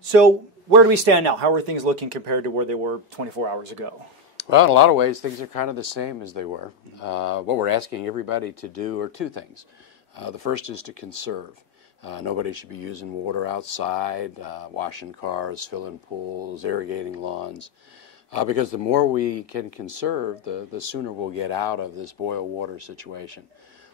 So where do we stand now? How are things looking compared to where they were 24 hours ago? Well, in a lot of ways, things are kind of the same as they were. What we're asking everybody to do are two things. The first is to conserve. Nobody should be using water outside, washing cars, filling pools, irrigating lawns, because the more we can conserve, the sooner we'll get out of this boil water situation.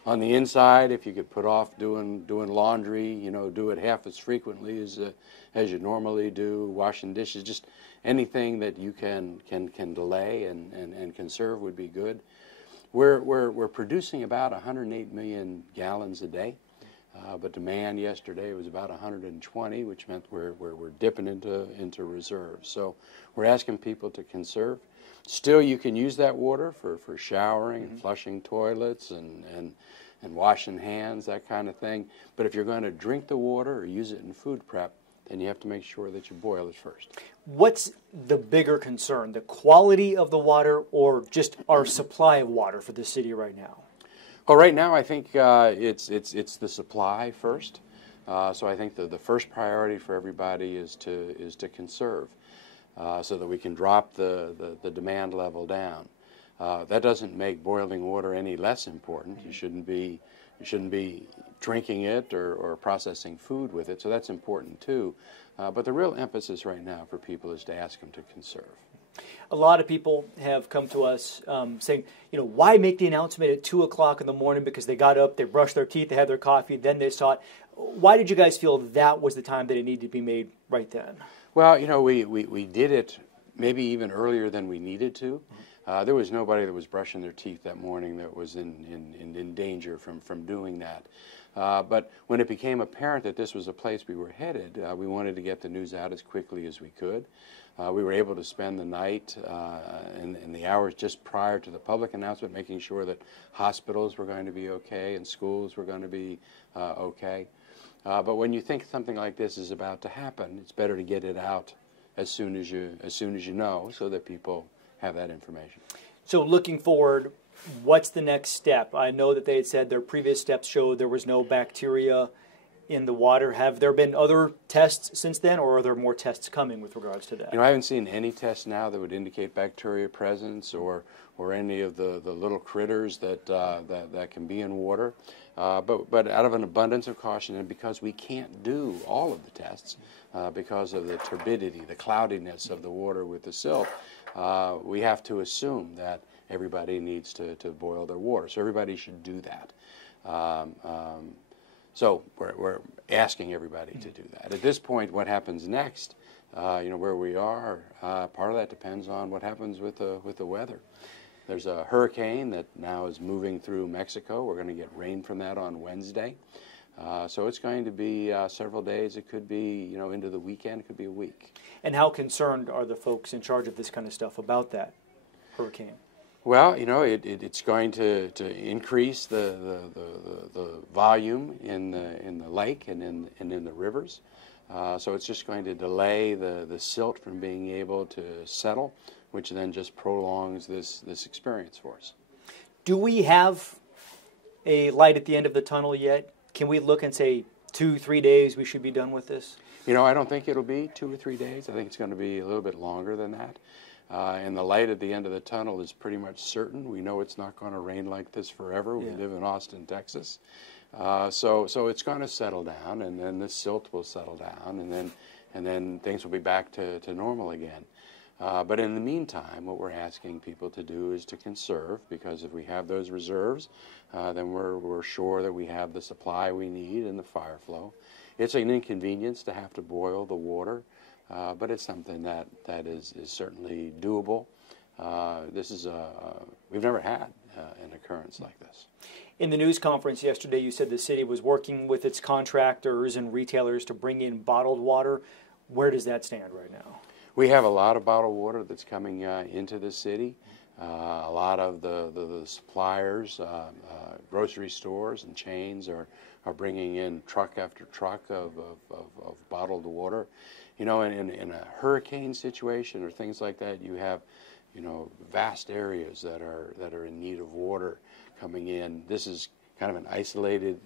On the inside, if you could put off doing laundry, do it half as frequently as you normally do, washing dishes, just anything that you can delay and conserve would be good. We're producing about 108 million gallons a day, but demand yesterday was about 120, which meant we're dipping into reserves. So we're asking people to conserve. Still, you can use that water for showering, and flushing toilets, and washing hands, that kind of thing. But if you're going to drink the water or use it in food prep, then you have to make sure that you boil it first. What's the bigger concern, the quality of the water or just our supply of water for the city right now? Well, right now I think it's the supply first. So I think the first priority for everybody is to conserve, so that we can drop the demand level down. That doesn't make boiling water any less important. You shouldn't be drinking it or processing food with it, so that's important too. But the real emphasis right now for people is to ask them to conserve. A lot of people have come to us saying, why make the announcement at 2 o'clock in the morning? Because they got up, they brushed their teeth, they had their coffee, then they saw it. Why did you guys feel that was the time that it needed to be made right then? Well, we did it maybe even earlier than we needed to. There was nobody that was brushing their teeth that morning that was in danger from doing that. But when it became apparent that this was a place we were headed, we wanted to get the news out as quickly as we could. We were able to spend the night and the hours just prior to the public announcement making sure that hospitals were going to be okay and schools were going to be okay. But when you think something like this is about to happen, it's better to get it out as soon as you know, so that people have that information. So looking forward, what's the next step? I know that they had said their previous steps showed there was no bacteria in the water. Have there been other tests since then, or are there more tests coming with regards to that? I haven't seen any tests now that would indicate bacteria presence or any of the little critters that can be in water. But out of an abundance of caution, and because we can't do all of the tests because of the turbidity, the cloudiness of the water with the silt, we have to assume that everybody needs to boil their water. So everybody should do that. So we're asking everybody to do that. At this point, what happens next, where we are, part of that depends on what happens with the weather. There's a hurricane that now is moving through Mexico. We're going to get rain from that on Wednesday. So it's going to be several days. It could be, into the weekend. It could be a week. And how concerned are the folks in charge of this kind of stuff about that hurricane? Well, it's going to increase the volume in the lake and in the rivers. So it's just going to delay the silt from being able to settle, which then just prolongs this experience for us. Do we have a light at the end of the tunnel yet? Can we look and say 2-3 days we should be done with this? I don't think it'll be 2 or 3 days. I think it's going to be a little bit longer than that. And the light at the end of the tunnel is pretty much certain. We know it's not going to rain like this forever. We live in Austin, Texas. So it's going to settle down, and then the silt will settle down, and then things will be back to normal again. But in the meantime, what we're asking people to do is to conserve, because if we have those reserves, then we're sure that we have the supply we need and the fire flow. It's an inconvenience to have to boil the water, but it's something that is certainly doable. We've never had an occurrence like this. In the news conference yesterday, you said the city was working with its contractors and retailers to bring in bottled water. Where does that stand right now? We have a lot of bottled water that's coming into the city. A lot of the suppliers, grocery stores and chains are bringing in truck after truck of bottled water. In a hurricane situation or things like that, you have vast areas that are in need of water coming in. This is kind of an isolated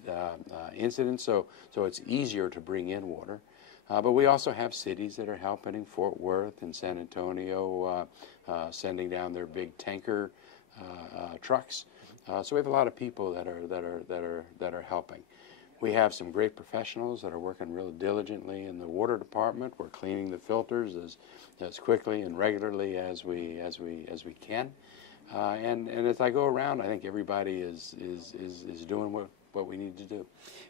incident, so it's easier to bring in water. But we also have cities that are helping, Fort Worth and San Antonio, sending down their big tanker trucks. So we have a lot of people that are helping. We have some great professionals that are working real diligently in the water department. We're cleaning the filters as quickly and regularly as we can. And as I go around, I think everybody is doing what we need to do.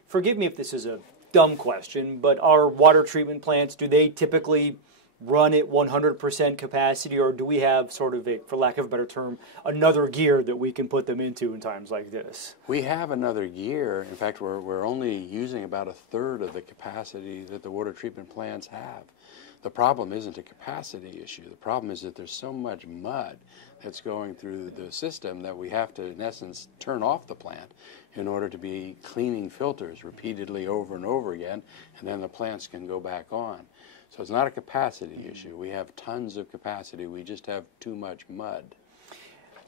Forgive me if this is a dumb question, but our water treatment plants, do they typically run at 100% capacity, or do we have sort of a, for lack of a better term, another gear that we can put them into in times like this? We have another gear. In fact, we're only using about a third of the capacity that the water treatment plants have. The problem isn't a capacity issue. The problem is that there's so much mud that's going through the system that we have to, in essence, turn off the plant in order to be cleaning filters repeatedly over and over again, and then the plants can go back on. So it's not a capacity issue. We have tons of capacity. We just have too much mud.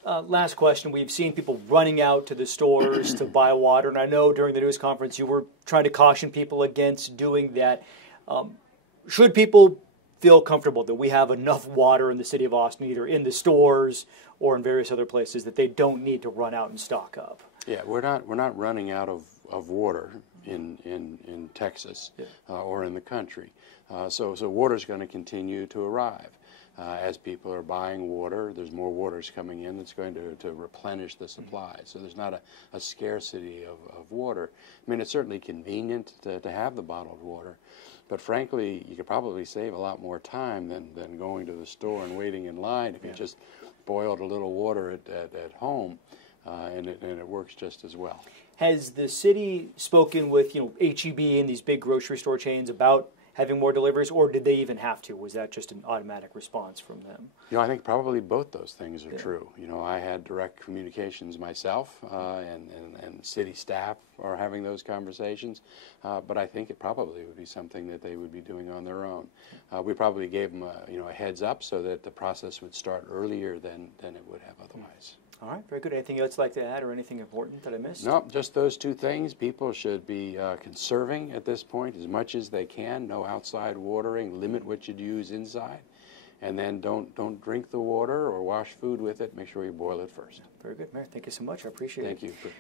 Last question. We've seen people running out to the stores to buy water, and I know during the news conference you were trying to caution people against doing that. Should people feel comfortable that we have enough water in the city of Austin, either in the stores or in various other places, that they don't need to run out and stock up? Yeah, we're not running out of water in Texas or in the country. So water's going to continue to arrive. As people are buying water, there's more water's coming in that's going to replenish the supply. So there's not a scarcity of water. I mean, it's certainly convenient to have the bottled water, but frankly, you could probably save a lot more time than going to the store and waiting in line if you just boiled a little water at home, and it works just as well. Has the city spoken with H-E-B and these big grocery store chains about having more deliveries, or did they even have to? Was that just an automatic response from them? I think probably both those things are true. I had direct communications myself, and city staff are having those conversations, but I think it probably would be something that they would be doing on their own. We probably gave them a heads up so that the process would start earlier than it would have otherwise. All right, very good. Anything else you'd like to add, or anything important that I missed? No, just those two things. People should be conserving at this point as much as they can. No outside watering. Limit what you use inside, and then don't drink the water or wash food with it. Make sure you boil it first. Very good, Mayor. Thank you so much. I appreciate it. Thank you.